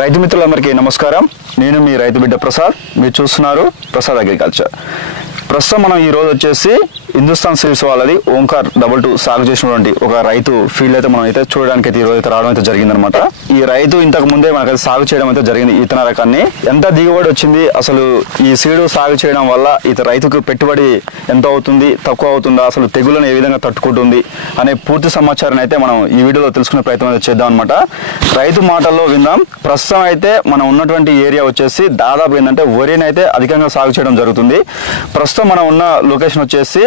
రైతు మిత్రులందరికీ నమస్కారం. నేను మీ రైతు బిడ్డ ప్రసాద్. మీరు చూస్తున్నారు ప్రసాద్ అగ్రికల్చర్. ప్రస్తుతం మనం ఈ రోజు వచ్చేసి హిందుస్థాన్ సీడ్స్ వాళ్ళది ఓంకార్ 22 సాగు చేసినటువంటి ఒక రైతు ఫీల్డ్ అయితే మనం అయితే చూడడానికి అయితే ఈ రోజు అయితే రావడం అయితే జరిగిందనమాట. ఈ రైతు ఇంతకు ముందే మనకైతే సాగు చేయడం అయితే జరిగింది. ఇతర రకాన్ని ఎంత దిగుబడి వచ్చింది, అసలు ఈ సీడు సాగు చేయడం వల్ల రైతుకు పెట్టుబడి ఎంత అవుతుంది, తక్కువ అవుతుందా, అసలు తెగులను ఏ విధంగా తట్టుకుంటుంది అనే పూర్తి సమాచారాన్ని అయితే మనం ఈ వీడియోలో తెలుసుకునే ప్రయత్నం అయితే చేద్దాం అనమాట. రైతు మాటల్లో విందాం. ప్రస్తుతం అయితే మనం ఉన్నటువంటి ఏరియా వచ్చేసి దాదాపు ఏంటంటే వరిని అయితే అధికంగా సాగు చేయడం జరుగుతుంది. ప్రస్తుతం మనం ఉన్న లొకేషన్ వచ్చేసి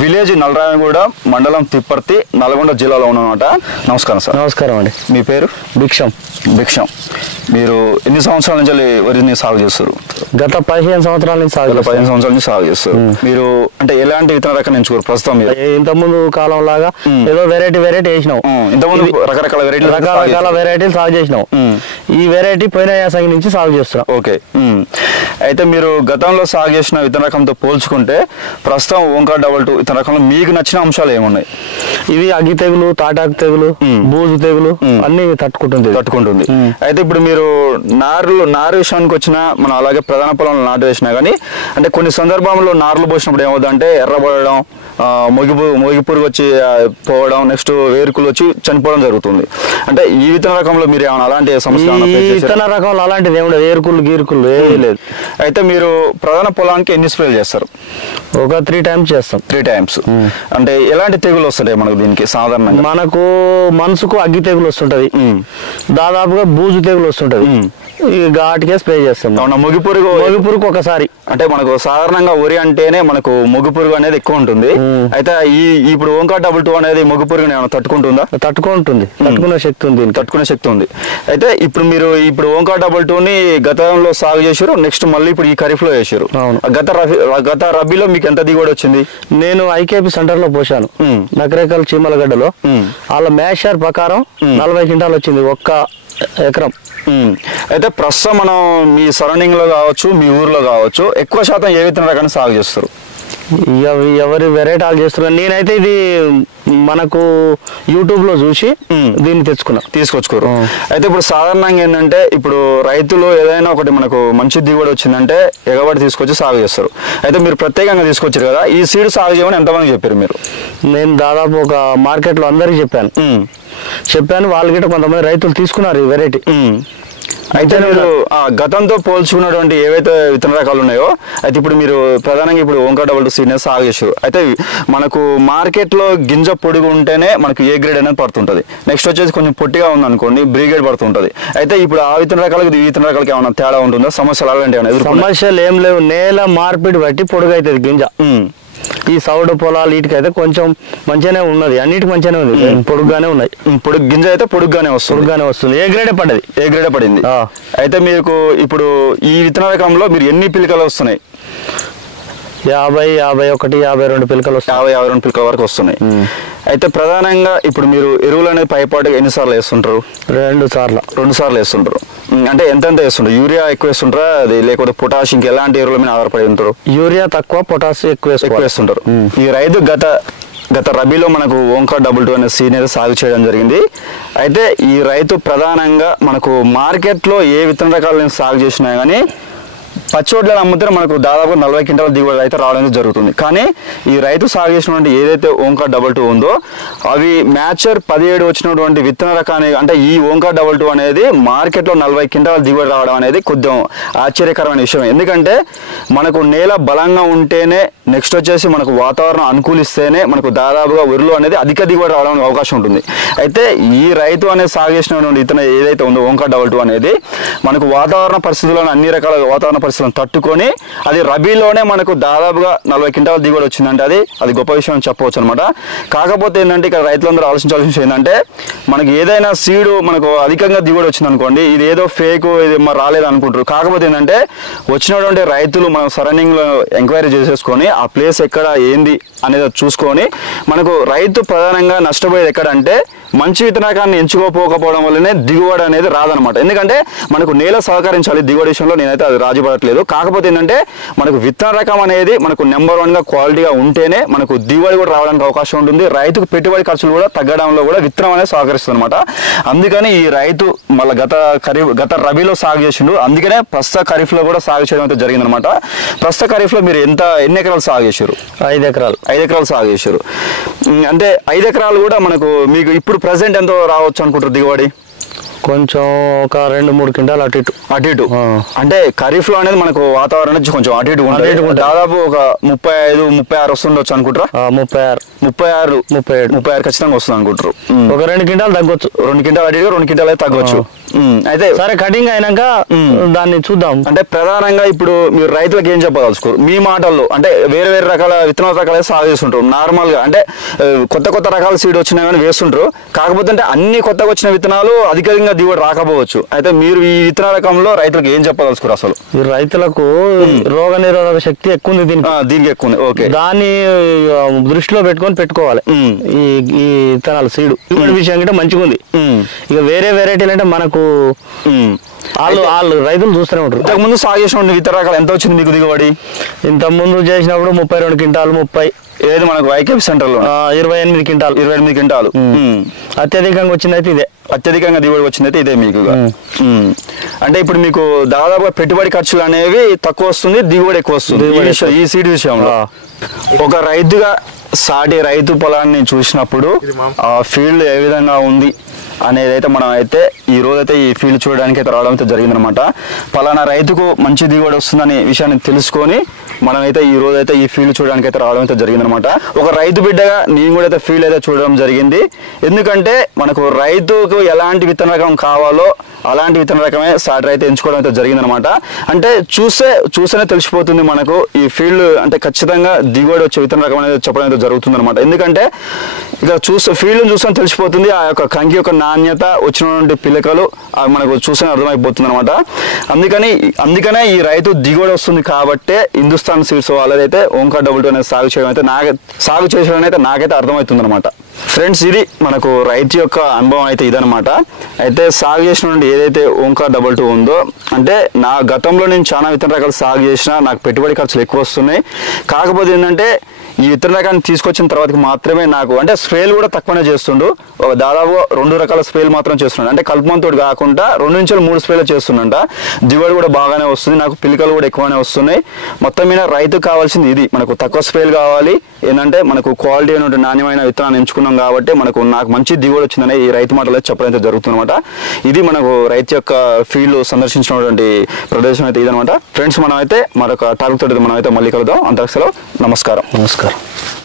విలేజ్ నల్లరాయగూడ మండలం తిప్పర్తి నల్గొండ జిల్లాలో ఉన్నమాట. నమస్కారం సార్. నమస్కారం అండి. మీ పేరు? భిక్షం. మీరు ఎన్ని సంవత్సరాల నుంచి వరిని సాగు చేస్తారు? గత 15 సంవత్సరాల నుంచి సాగు 15 సంవత్సరాల నుంచి సాగు చేస్తారు. మీరు అంటే ఎలాంటి విత్తన రకం ఎంచుకోరు ప్రస్తుతం? మీరు ఇంతకుముందు కాలం లాగా ఏదో వెరైటీ వేసినాం. ఇంతకుముందు రకరకాల వెరైటీలు సాగు చేసినాం. ఈ వెరైటీ పోయిన యాసంగి నుంచి సాగు చేస్తున్నాం. ఓకే. అయితే మీరు గతంలో సాగు చేసిన విత్తన రకంతో పోల్చుకుంటే ప్రస్తుతం ఓంకార్ 22 విత్తన రకంలో మీకు నచ్చిన అంశాలు ఏమున్నాయి? ఇది అగ్గి తెగులు, తాటాకు తెగులు, బూజు తెగులు అన్ని తట్టుకుంటుంది. అయితే ఇప్పుడు మీరు నారు విషయానికి వచ్చినా మనం అలాగే ప్రధాన పొలంలో నాటు వేసినా కానీ అంటే కొన్ని సందర్భంలో నార్లు పోసినప్పుడు ఏమవుతుందంటే ఎర్రబడడం, మొగి పురుగు వచ్చి పోవడం, నెక్స్ట్ వేరుకులు వచ్చి చనిపోవడం జరుగుతుంది. అంటే ఈ విత్తన రకంలో మీరు ఏమైనా అలాంటి సమస్య? విత్తన రకంలో అలాంటిది ఏమి వేరుకులు గీరుకులు ఏమీ లేదు. అయితే మీరు ప్రధాన పొలానికి ఎన్ని స్ప్రేలు చేస్తారు? ఒక 3 టైమ్స్ చేస్తాం. 3 టైమ్స్. అంటే ఎలాంటి తెగులు వస్తాయి మనకు దీనికి సాధారణంగా? మనకు మనసుకు అగ్గి తెగులు వస్తుంటది, దాదాపుగా బూజు తెగులు వస్తుంటది. ఈ ఘాటుకే స్ప్రే చేస్తాం. మొగి పురుగు ఒకసారి. అంటే మనకు సాధారణంగా వరి అంటేనే మనకు మొగి పురుగు అనేది ఎక్కువ ఉంటుంది. అయితే ఇప్పుడు ఓంకార్ 22 అనేది మొగి పురుగుని ఏమైనా తట్టుకుంటుందా? తట్టుకునే శక్తి ఉంది. అయితే ఇప్పుడు ఓంకార్ 22ని గతంలో సాగు చేశారు, నెక్స్ట్ మళ్ళీ ఇప్పుడు ఈ ఖరీఫ్ లో చేశారు. గత రబీలో మీకు ఎంత దిగుబడి వచ్చింది? నేను ఐకేపీ సెంటర్ లో పోసాను, నకరేకల్ చీమలగడ్డలో. వాళ్ళ మ్యాషర్ ప్రకారం 40 క్వింటాలు వచ్చింది ఒక్క ఎకరం. అయితే ప్రస్తుతం మనం మీ సరౌండింగ్ లో కావచ్చు, మీ ఊర్లో కావచ్చు, ఎక్కువ శాతం ఏ విత్తన రకాన్ని సాగు చేస్తారు? ఎవరి వెరైటీలు చేస్తున్నారు. నేనైతే ఇది మనకు యూట్యూబ్ లో చూసి దీన్ని తీసుకొచ్చుకోరు. అయితే ఇప్పుడు సాధారణంగా ఏంటంటే ఇప్పుడు రైతులు ఏదైనా ఒకటి మనకు మంచి దిగుబడి వచ్చిందంటే ఎగబడి తీసుకొచ్చి సాగు చేస్తారు. అయితే మీరు ప్రత్యేకంగా తీసుకొచ్చారు కదా, ఈ సీడ్ సాగు చేయమని ఎంతమంది చెప్పారు మీరు? నేను దాదాపు ఒక మార్కెట్ లో అందరికి చెప్పాను. వాళ్ళు గిట్ట కొంతమంది రైతులు తీసుకున్నారు ఈ వెరైటీ. అయితే మీరు గతంతో పోల్చుకున్నటువంటి ఏవైతే విత్తన రకాలు ఉన్నాయో, అయితే ఇప్పుడు మీరు ప్రధానంగా ఇప్పుడు ఓంకార్ 22 సీడ్ సాగు చేశారు. అయితే మనకు మార్కెట్ లో గింజ పొడుగు ఉంటేనే మనకు ఏ గ్రేడ్ అనేది పడుతుంటది. నెక్స్ట్ వచ్చేసి కొంచెం పొట్టిగా ఉంది అనుకోండి, బ్రీ గ్రేడ్ పడుతుంటది. అయితే ఇప్పుడు ఆ విత్తన రకాలకు ఈ విత్తన రకాలకి ఏమైనా తేడా ఉంటుందా? సమస్యలు అలాంటి సమస్యలు ఏం లేవు. నేల మార్పిడి బట్టి పొడుగు అవుతుంది గింజ. ఈ సౌడు పొలాలు వీటికైతే కొంచెం మంచిగానే ఉన్నది, అన్నిటికి మంచిగానే ఉంది, పొడుగ్గానే ఉన్నాయి. గింజ అయితే పొడుగ్గానే వస్తుంది. ఏ గ్రేడే పడింది. అయితే మీకు ఇప్పుడు ఈ విత్తన రకంలో మీరు ఎన్ని పిలకలు వస్తున్నాయి? 50, 51, 52 పిలకలు వస్తాయి. 52 పిలకల వరకు వస్తున్నాయి. అయితే ప్రధానంగా ఇప్పుడు మీరు ఎరువులు అనేది పైపాటుగా ఎన్నిసార్లు వేస్తుంటారు? 2 సార్లు వేస్తుంటారు. అంటే ఎంత వేస్తుంటారు? యూరియా ఎక్కువ వేస్తుంటారా, అది లేకపోతే పొటాష్ ఇంకా ఎలాంటి ఎరువుల మీద ఆధారపడి ఉంటారు? యూరియా తక్కువ, పొటాష్ ఎక్కువ వేస్తుంటారు. ఈ రైతు గత రబీలో మనకు ఓంకార్ 22 అనే సీడ్ అనేది సాగు చేయడం జరిగింది. అయితే ఈ రైతు ప్రధానంగా మనకు మార్కెట్లో ఏ విత్తన రకాలను సాగు చేసినా కానీ పచ్చోట్లను అమ్మితే మనకు దాదాపు 40 క్వింటాల దిగుబడి అయితే రావడం జరుగుతుంది. కానీ ఈ రైతు సాగు చేసినటువంటి ఏదైతే ఓంకార్ 22 ఉందో అవి మ్యాచర్ 17 వచ్చినటువంటి విత్తన రకాన్ని, అంటే ఈ ఓంకార్ 22 అనేది మార్కెట్లో 40 క్వింటాల దిగుబడి రావడం అనేది కొద్దిగా ఆశ్చర్యకరమైన విషయం. ఎందుకంటే మనకు నేల బలంగా ఉంటేనే, నెక్స్ట్ వచ్చేసి మనకు వాతావరణం అనుకూలిస్తేనే మనకు దాదాపుగా వరిలో అనేది అధిక దిగుబడి రావడానికి అవకాశం ఉంటుంది. అయితే ఈ రైతు అనేది సాగు చేసినటువంటి విత్తనం ఏదైతే ఉందో ఓంకార్ 22 అనేది మనకు వాతావరణ పరిస్థితులను, అన్ని రకాల వాతావరణ పరిస్థితులను తట్టుకొని అది రబీలోనే మనకు దాదాపుగా 40 క్వింటాల దిగుబడి వచ్చిందంటే అది గొప్ప విషయం అని చెప్పవచ్చు అనమాట. కాకపోతే ఏంటంటే ఇక్కడ రైతులందరూ ఆలోచించాల్సిన విషయం ఏంటంటే, మనకి ఏదైనా సీడు మనకు అధికంగా దిగుబడి వచ్చింది అనుకోండి, ఇది ఏదో ఫేక్, ఇది రాలేదు అనుకుంటారు. కాకపోతే ఏంటంటే వచ్చినటువంటి రైతులు మన సరౌండింగ్ లో ఎంక్వైరీ చేసేసుకొని ఆ ప్లేస్ ఎక్కడ ఏంది అనేది చూసుకొని, మనకు రైతు ప్రధానంగా నష్టపోయేది ఎక్కడంటే మంచి విత్తన రకాన్ని ఎంచుకోకపోవడం వల్లనే దిగుబడి అనేది రాదనమాట. ఎందుకంటే మనకు నేల సహకరించాలి దిగుబడి విషయంలో, నేనైతే అది రాజీపడట్లేదు. కాకపోతే ఏంటంటే మనకు విత్తన రకం అనేది మనకు నెంబర్ 1గా క్వాలిటీగా ఉంటేనే మనకు దిగుబడి కూడా రావడానికి అవకాశం ఉంటుంది. రైతుకు పెట్టుబడి ఖర్చులు కూడా తగ్గడంలో కూడా విత్తనం అనేది సహకరిస్తుంది అనమాట. అందుకని ఈ రైతు మళ్ళీ గత రబీలో సాగు చేసిండు, అందుకనే ప్రస్తుత ఖరీఫ్లో కూడా సాగు చేయడం అయితే జరిగిందనమాట. ప్రస్తుత ఖరీఫ్లో మీరు ఎన్ని ఎకరాలు సాగు చేశారు? 5 ఎకరాలు. 5 ఎకరాలు సాగు చేశారు. అంటే 5 ఎకరాలు కూడా మీకు ఇప్పుడు ప్రజెంట్ ఎంతో రావచ్చు అనుకుంటారు దిగుబడి? కొంచెం ఒక 2-3 క్వింటాలు అటు ఇటు. అంటే ఖరీఫ్ లో అనేది మనకు వాతావరణం కొంచెం అటు ఇటు ఉంటుంది. దాదాపు ఒక 35-36 వస్తుండొచ్చు అనుకుంటారా? 36 ఖచ్చితంగా వస్తుంది అనుకుంటారు. ఒక 2 క్వింటాలు తగ్గొచ్చు. 2 క్వింటాలు అటు 2 క్వింటాలు అయితే తగ్గొచ్చు. అయితే సరే, కటింగ్ అయినాక దాన్ని చూద్దాం. అంటే ప్రధానంగా ఇప్పుడు మీరు రైతులకు ఏం చెప్పదలుచుకోరు మీ మాటల్లో? అంటే వేరే వేరే రకాల విత్తనాల రకాలు సాగు చేస్తుంటారు నార్మల్ గా. అంటే కొత్త రకాల సీడ్ వచ్చినా కానీ వేస్తుంటారు. కాకపోతే అంటే అన్ని కొత్తగా వచ్చిన విత్తనాలు అధికంగా దిగుబడి రాకపోవచ్చు. అయితే మీరు ఈ విత్తన రకంలో రైతులకు ఏం చెప్పదలుచుకోరు? అసలు రైతులకు రోగ నిరోధక శక్తి ఎక్కువ ఉంది దీనికి ఎక్కువ ఉంది. ఓకే, దాన్ని దృష్టిలో పెట్టుకోవాలి. ఈ విత్తనాలు సీడు విషయం కంటే మంచిగా ఉంది. ఇక వేరే వెరైటీలు అంటే మనకు వాళ్ళు రైతులు చూస్తూనే ఉంటారు. ఇంతకు ముందు సాగు చేసిన విత్తన రకాలు ఎంత వచ్చింది మీకు దిగుబడి? ఇంత ముందు చేసినప్పుడు 32 క్వింటాలు, 30. ఏది మనకు ఐకేపీ సెంటర్ లో 28 క్వింటాలు. అత్యధికంగా వచ్చింది అయితే ఇదే. అత్యధికంగా దిగుబడి వచ్చింది అయితే ఇదే మీకు. అంటే ఇప్పుడు మీకు దాదాపుగా పెట్టుబడి ఖర్చులు అనేవి తక్కువ వస్తుంది, దిగుబడి ఎక్కువ వస్తుంది ఈ సీడ్ విషయంలో. ఒక రైతుగా సాటి రైతు పొలాన్ని చూసినప్పుడు ఆ ఫీల్డ్ ఏ విధంగా ఉంది అనేది అయితే మనం అయితే ఈ రోజైతే ఈ ఫీల్డ్ చూడడానికి అయితే రావడం అయితే జరిగిందనమాట. పలానా రైతుకు మంచి దిగుబడి వస్తుందనే విషయాన్ని తెలుసుకొని మనమైతే ఈ రోజైతే ఈ ఫీల్డ్ చూడడానికి అయితే రావడం అయితే జరిగిందనమాట. ఒక రైతు బిడ్డగా నేను కూడా అయితే ఫీల్డ్ అయితే చూడడం జరిగింది. ఎందుకంటే మనకు రైతుకు ఎలాంటి విత్తన రకం కావాలో అలాంటి విత్తన రకమే సాటి రైతు ఎంచుకోవడం అయితే జరిగిందనమాట. అంటే చూస్తేనే తెలిసిపోతుంది మనకు ఈ ఫీల్డ్ అంటే ఖచ్చితంగా దిగుబడి వచ్చే విత్తన రకం అనేది చెప్పడం అయితే జరుగుతుంది అనమాట. ఎందుకంటే ఇక ఫీల్డ్ చూస్తే తెలిసిపోతుంది ఆ యొక్క కంకి యొక్క నాణ్యత, వచ్చినటువంటి పిలకలు మనకు చూస్తే అర్థమైపోతుంది అనమాట. అందుకనే ఈ రైతు దిగుబడి వస్తుంది కాబట్టే హిందుస్థాన్ సీడ్స్ వాళ్ళదైతే ఓంకార్ డబుల్ అనేది సాగు చేయడం అయితే నాకైతే అర్థమవుతుంది అనమాట. ఫ్రెండ్స్, ఇది మనకు రైతు యొక్క అనుభవం అయితే ఇదనమాట. అయితే సాగు చేసినటువంటి ఏదైతే ఓంకార్ డబుల్ ఉందో, అంటే నా గతంలో నేను చాలా విత్తన రకాలు సాగు చేసినా నాకు పెట్టుబడి ఖర్చులు ఎక్కువ వస్తున్నాయి. కాకపోతే ఏంటంటే ఈ విత్తన రకాన్ని తీసుకొచ్చిన తర్వాతకి మాత్రమే నాకు అంటే స్ప్రేలు కూడా తక్కువనే చేస్తుండు. దాదాపు 2 రకాల స్ప్రేలు మాత్రం చేస్తున్నాడు. అంటే కలుపుమంతోడు కాకుండా 2-3 స్ప్రేలు చేస్తుండంట. దిగుబడి కూడా బాగానే వస్తుంది, నాకు పిలికలు కూడా ఎక్కువనే వస్తున్నాయి. మొత్తం మీద రైతుకు కావాల్సింది ఇది. మనకు తక్కువ స్ప్రేలు కావాలి, ఏంటంటే మనకు క్వాలిటీ అయినటువంటి నాణ్యమైన విత్తనాన్ని ఎంచుకున్నాం కాబట్టి నాకు మంచి దిగుబడి వచ్చిందని ఈ రైతు మాటలు చెప్పడం అయితే జరుగుతుంది అనమాట. ఇది మనకు రైతు యొక్క ఫీల్డ్ సందర్శించినటువంటి ప్రదేశం అయితే ఇదనమాట. ఫ్రెండ్స్, మనం అయితే మరొక టాపిక్ తోటి మనం అయితే మళ్ళీ కలుద్దాం. అంతకు సెలవు. నమస్కారం.